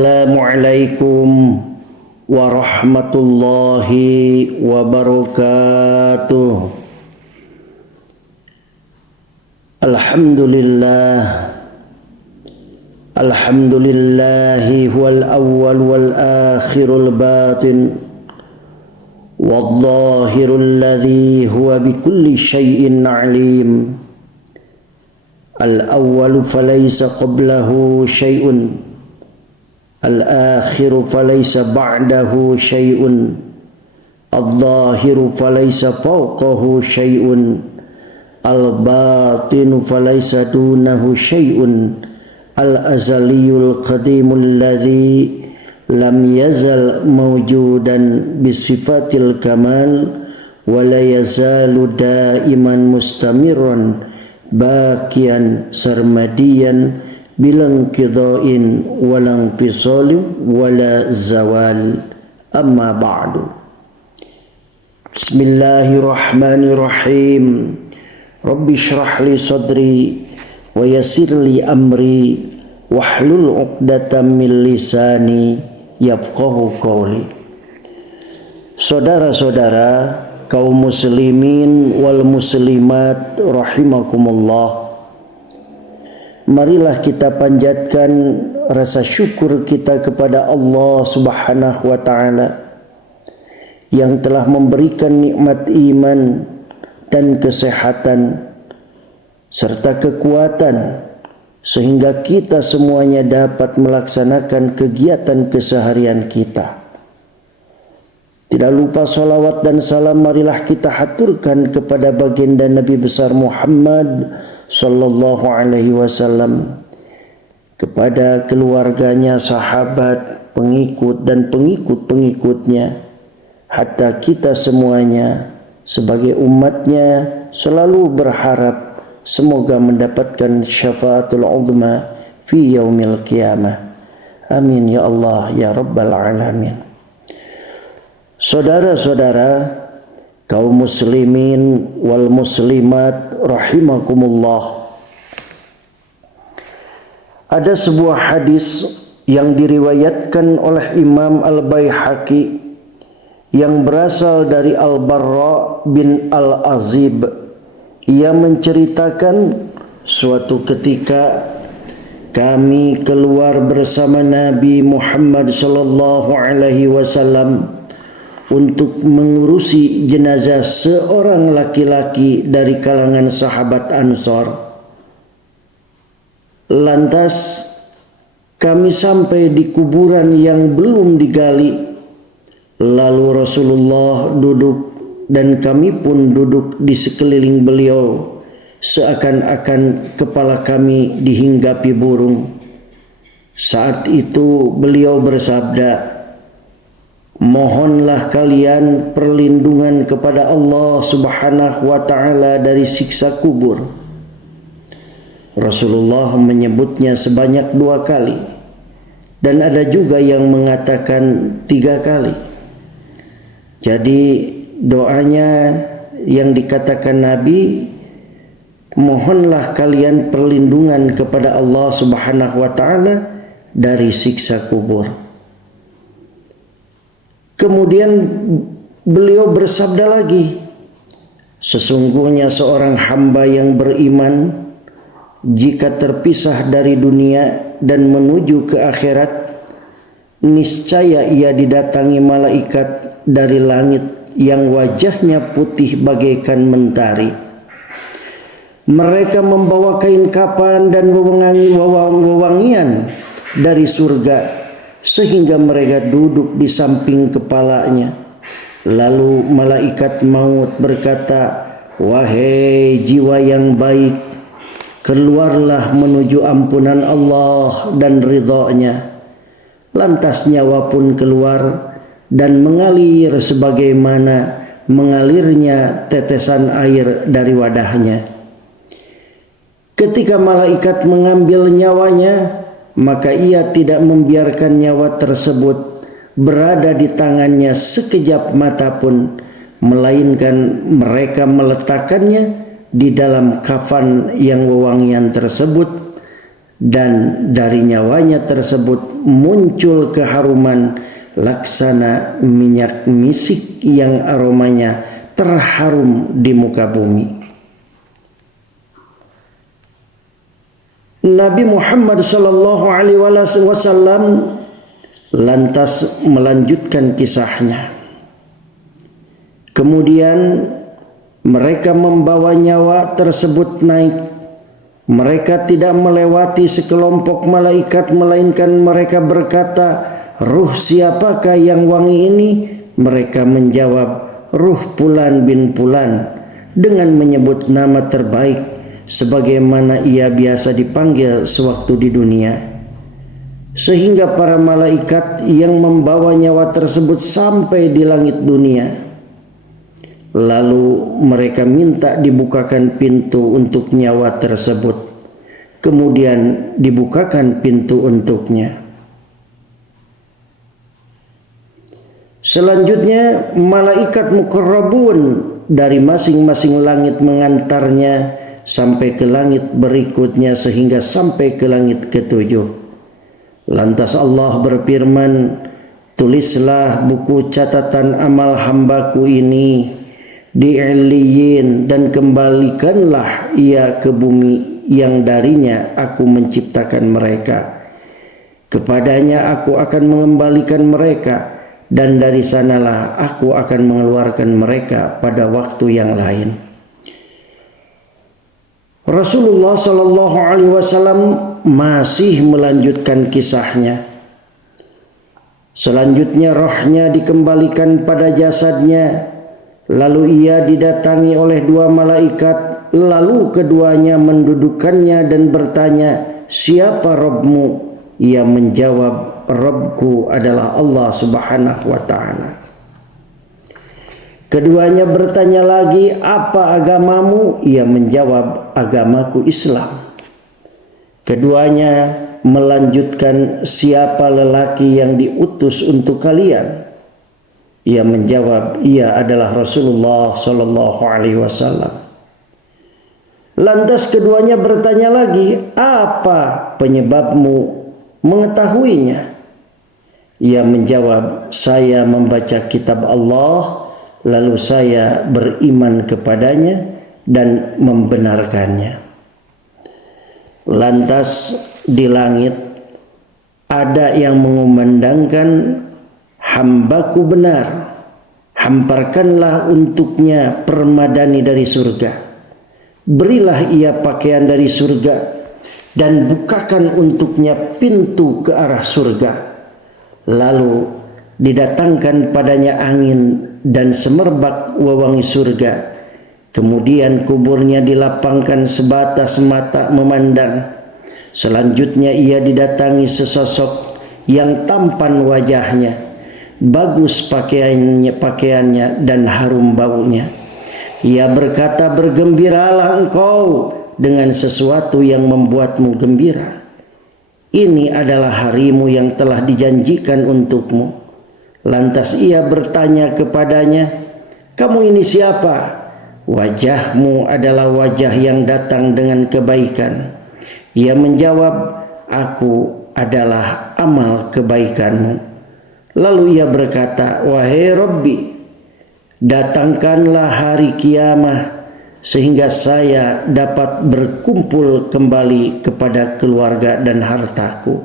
Assalamualaikum warahmatullahi wabarakatuh. Alhamdulillahi huwal awwal wal akhirul batin wal-dhahirul ladzi huwa bikulli syai'in alim. Al-awwalu falaysa qablahu syai'un, al-akhiru falaysa ba'dahu syai'un, al-dhahiru falaysa fawqahu syai'un, al-batinu falaysa dunahu syai'un, al-azaliyul qadimul ladzi lam yazal mawjudan bisifatil kamal wa la yazalu daiman mustamirran bakian sarmadiyan bilang qida'in walang pisalim wala zawal. Amma ba'du. Bismillahirrahmanirrahim. Rabbi shrah li sadri wa yassir li amri wahlul 'uqdatam min lisani yafqahu qawli. Saudara-saudara kaum muslimin wal muslimat rahimakumullah, marilah kita panjatkan rasa syukur kita kepada Allah Subhanahu wa ta'ala yang telah memberikan nikmat iman dan kesehatan serta kekuatan sehingga kita semuanya dapat melaksanakan kegiatan keseharian kita. Tidak lupa salawat dan salam marilah kita haturkan kepada baginda Nabi besar Muhammad sallallahu alaihi wasallam, kepada keluarganya, sahabat, pengikut dan pengikut-pengikutnya, hatta kita semuanya sebagai umatnya selalu berharap semoga mendapatkan syafaatul uzma fi yaumil qiyamah. Amin ya Allah ya rabbal alamin. Saudara-saudara kaum muslimin wal muslimat rahimakumullah, ada sebuah hadis yang diriwayatkan oleh Imam Al-Baihaqi yang berasal dari Al-Barra bin Al-Azib. Ia menceritakan suatu ketika kami keluar bersama Nabi Muhammad sallallahu alaihi wasallam untuk mengurusi jenazah seorang laki-laki dari kalangan sahabat Ansor. Lantas kami sampai di kuburan yang belum digali. Lalu Rasulullah duduk dan kami pun duduk di sekeliling beliau, seakan-akan kepala kami dihinggapi burung. Saat itu beliau bersabda, "Mohonlah kalian perlindungan kepada Allah Subhanahu wa ta'ala dari siksa kubur." Rasulullah menyebutnya sebanyak 2 kali, dan ada juga yang mengatakan 3 kali. Jadi doanya yang dikatakan Nabi, mohonlah kalian perlindungan kepada Allah Subhanahu wa ta'ala dari siksa kubur. Kemudian beliau bersabda lagi, sesungguhnya seorang hamba yang beriman jika terpisah dari dunia dan menuju ke akhirat, niscaya ia didatangi malaikat dari langit yang wajahnya putih bagaikan mentari. Mereka membawa kain kafan dan wewangian dari surga, sehingga mereka duduk di samping kepalanya. Lalu malaikat maut berkata, "Wahai jiwa yang baik, keluarlah menuju ampunan Allah dan ridha-Nya." Lantas nyawa pun keluar dan mengalir sebagaimana mengalirnya tetesan air dari wadahnya. Ketika malaikat mengambil nyawanya, maka ia tidak membiarkan nyawa tersebut berada di tangannya sekejap mata pun, melainkan mereka meletakkannya di dalam kafan yang wewangian tersebut, dan dari nyawanya tersebut muncul keharuman laksana minyak misik yang aromanya terharum di muka bumi. Nabi Muhammad sallallahu alaihi wasallam lantas melanjutkan kisahnya. Kemudian mereka membawa nyawa tersebut naik. Mereka tidak melewati sekelompok malaikat, melainkan mereka berkata, "Ruh siapakah yang wangi ini?" Mereka menjawab, "Ruh Fulan bin Fulan," dengan menyebut nama terbaik sebagaimana ia biasa dipanggil sewaktu di dunia. Sehingga para malaikat yang membawa nyawa tersebut sampai di langit dunia. Lalu mereka minta dibukakan pintu untuk nyawa tersebut. Kemudian dibukakan pintu untuknya. Selanjutnya malaikat muqarrabun dari masing-masing langit mengantarnya sampai ke langit berikutnya sehingga sampai ke langit ketujuh. Lantas Allah berfirman, "Tulislah buku catatan amal hambaku ini di Illiyin dan kembalikanlah ia ke bumi yang darinya aku menciptakan mereka. Kepadanya aku akan mengembalikan mereka dan dari sanalah aku akan mengeluarkan mereka pada waktu yang lain." Rasulullah sallallahu alaihi wasallam masih melanjutkan kisahnya. Selanjutnya rohnya dikembalikan pada jasadnya. Lalu ia didatangi oleh dua malaikat. Lalu keduanya mendudukkannya dan bertanya, "Siapa Rabbmu?" Ia menjawab, "Rabbku adalah Allah Subhanahu wa ta'ala." Keduanya bertanya lagi, "Apa agamamu?" Ia menjawab, "Agamaku Islam." Keduanya melanjutkan, "Siapa lelaki yang diutus untuk kalian?" Ia menjawab, "Ia adalah Rasulullah sallallahu alaihi wasallam." Lantas keduanya bertanya lagi, "Apa penyebabmu mengetahuinya?" Ia menjawab, "Saya membaca kitab Allah, lalu saya beriman kepadanya dan membenarkannya." Lantas di langit ada yang mengumandangkan, "Hambaku benar, hamparkanlah untuknya permadani dari surga. Berilah ia pakaian dari surga dan bukakan untuknya pintu ke arah surga. Lalu didatangkan padanya angin dan semerbak wewangi surga. Kemudian kuburnya dilapangkan sebatas mata memandang. Selanjutnya ia didatangi sesosok yang tampan wajahnya, bagus pakaiannya dan harum baunya. Ia berkata, "Bergembiralah engkau dengan sesuatu yang membuatmu gembira. Ini adalah harimu yang telah dijanjikan untukmu." Lantas ia bertanya kepadanya, "Kamu ini siapa?" "Wajahmu adalah wajah yang datang dengan kebaikan." Ia menjawab, "Aku adalah amal kebaikanmu." Lalu ia berkata, "Wahai Rabbi, datangkanlah hari kiamah sehingga saya dapat berkumpul kembali kepada keluarga dan hartaku."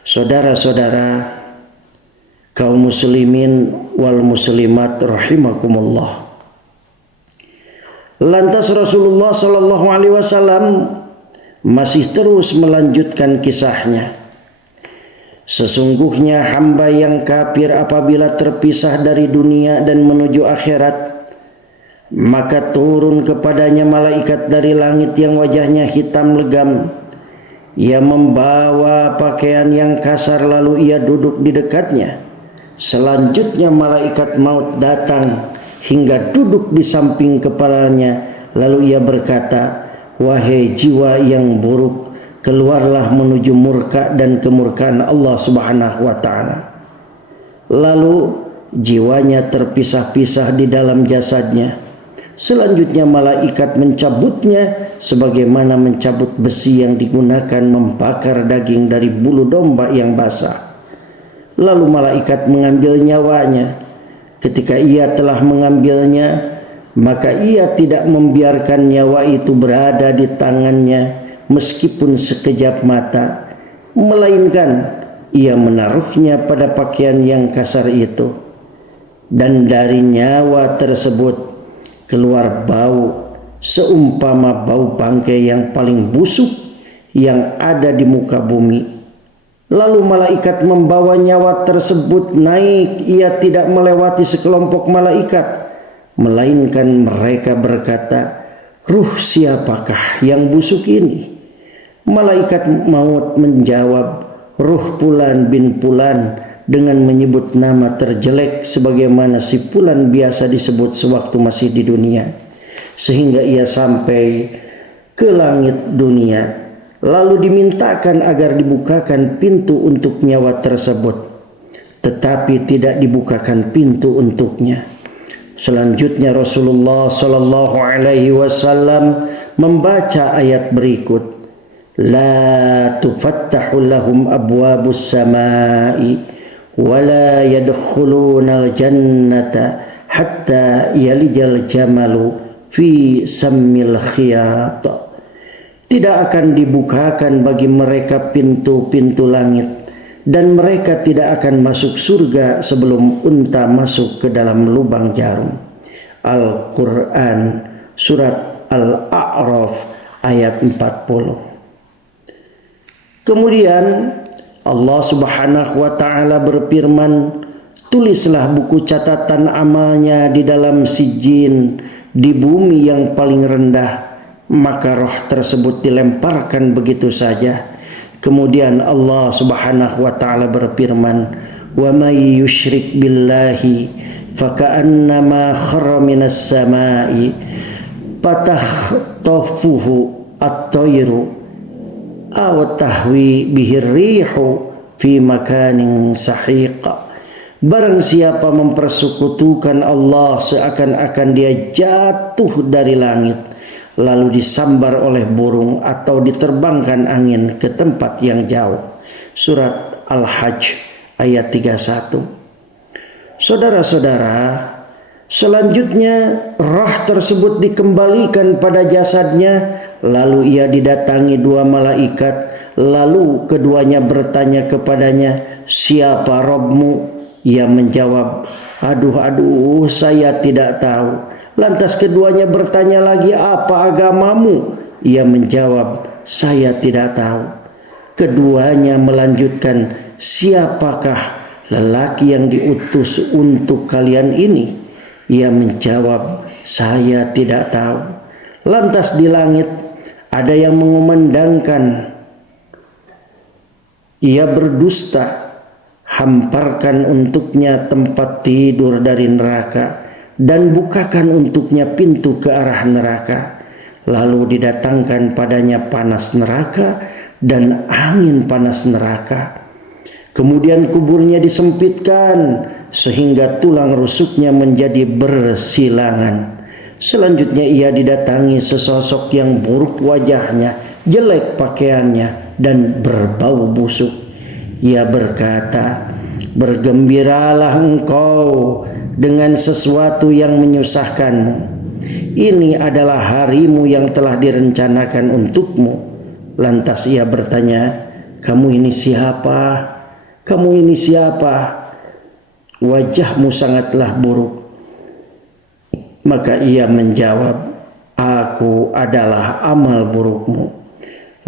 Saudara-saudara, kaum muslimin wal muslimat rahimakumullah. Lantas Rasulullah sallallahu alaihi wasallam masih terus melanjutkan kisahnya. "Sesungguhnya hamba yang kafir apabila terpisah dari dunia dan menuju akhirat, maka turun kepadanya malaikat dari langit yang wajahnya hitam legam. Ia membawa pakaian yang kasar lalu ia duduk di dekatnya. Selanjutnya malaikat maut datang hingga duduk di samping kepalanya. Lalu ia berkata, 'Wahai jiwa yang buruk, keluarlah menuju murka dan kemurkaan Allah Subhanahu wa ta'ala.' Lalu jiwanya terpisah-pisah di dalam jasadnya. Selanjutnya malaikat mencabutnya sebagaimana mencabut besi yang digunakan membakar daging dari bulu domba yang basah. Lalu malaikat mengambil nyawanya. Ketika ia telah mengambilnya, maka ia tidak membiarkan nyawa itu berada di tangannya meskipun sekejap mata, melainkan ia menaruhnya pada pakaian yang kasar itu. Dan dari nyawa tersebut keluar bau seumpama bau bangkai yang paling busuk yang ada di muka bumi. Lalu malaikat membawa nyawa tersebut naik. Ia tidak melewati sekelompok malaikat, melainkan mereka berkata, "Ruh siapakah yang busuk ini?" Malaikat maut menjawab, "Ruh Fulan bin Fulan," dengan menyebut nama terjelek sebagaimana si Fulan biasa disebut sewaktu masih di dunia, sehingga ia sampai ke langit dunia. Lalu dimintakan agar dibukakan pintu untuk nyawa tersebut, tetapi tidak dibukakan pintu untuknya. Selanjutnya Rasulullah sallallahu alaihi wasallam membaca ayat berikut, "La tufattahu lahum abwabus samai wala yadkhulunal jannata hatta yalijal jamalu fi sammil khiyat." Tidak akan dibukakan bagi mereka pintu-pintu langit, dan mereka tidak akan masuk surga sebelum unta masuk ke dalam lubang jarum. Al-Quran surat Al-A'raf ayat 40. Kemudian Allah subhanahu wa ta'ala berfirman, "Tulislah buku catatan amalnya di dalam sijin di bumi yang paling rendah." Maka roh tersebut dilemparkan begitu saja. Kemudian Allah subhanahu wa ta'ala berfirman, "Wa may yusyrik billahi faka'annama kharra minas samai fatakhtafuhu at-tayru aw tahwi bihir rihu fi makanin sahiq." Barang siapa mempersekutukan Allah seakan-akan dia jatuh dari langit, lalu disambar oleh burung atau diterbangkan angin ke tempat yang jauh. Surat Al-Hajj ayat 31. Saudara-saudara, selanjutnya roh tersebut dikembalikan pada jasadnya. Lalu ia didatangi dua malaikat. Lalu keduanya bertanya kepadanya, "Siapa Rabbmu?" Ia menjawab, Aduh, saya tidak tahu." Lantas keduanya bertanya lagi, "Apa agamamu?" Ia menjawab, "Saya tidak tahu." Keduanya melanjutkan, "Siapakah lelaki yang diutus untuk kalian ini?" Ia menjawab, "Saya tidak tahu." Lantas di langit ada yang mengumandangkan, "Ia berdusta, hamparkan untuknya tempat tidur dari neraka dan bukakan untuknya pintu ke arah neraka." Lalu didatangkan padanya panas neraka dan angin panas neraka. Kemudian kuburnya disempitkan sehingga tulang rusuknya menjadi bersilangan. Selanjutnya ia didatangi sesosok yang buruk wajahnya, jelek pakaiannya, dan berbau busuk. Ia berkata, "Bergembiralah engkau dengan sesuatu yang menyusahkanmu. Ini adalah harimu yang telah direncanakan untukmu." Lantas ia bertanya, "Kamu ini siapa? Kamu ini siapa? Wajahmu sangatlah buruk." Maka ia menjawab, "Aku adalah amal burukmu."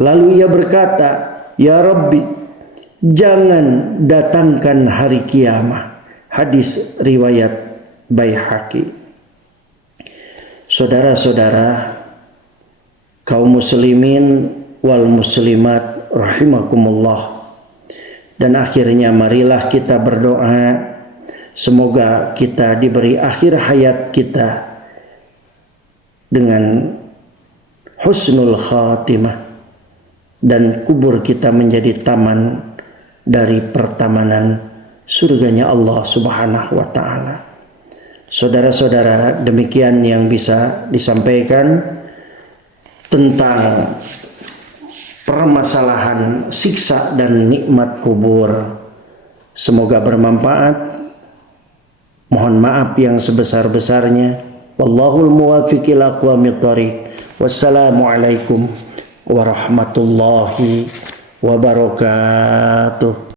Lalu ia berkata, "Ya Rabbi, jangan datangkan hari kiamat." Hadis riwayat Baihaqi. Saudara-saudara, kaum muslimin wal muslimat rahimakumullah. Dan akhirnya marilah kita berdoa, semoga kita diberi akhir hayat kita dengan husnul khatimah dan kubur kita menjadi taman dari pertamanan surganya Allah subhanahu wa ta'ala. Saudara-saudara, demikian yang bisa disampaikan tentang permasalahan siksa dan nikmat kubur. Semoga bermanfaat. Mohon maaf yang sebesar-besarnya. Wallahul muwaffiq ila aqwamit thoriq. Wassalamualaikum warahmatullahi wabarakatuh.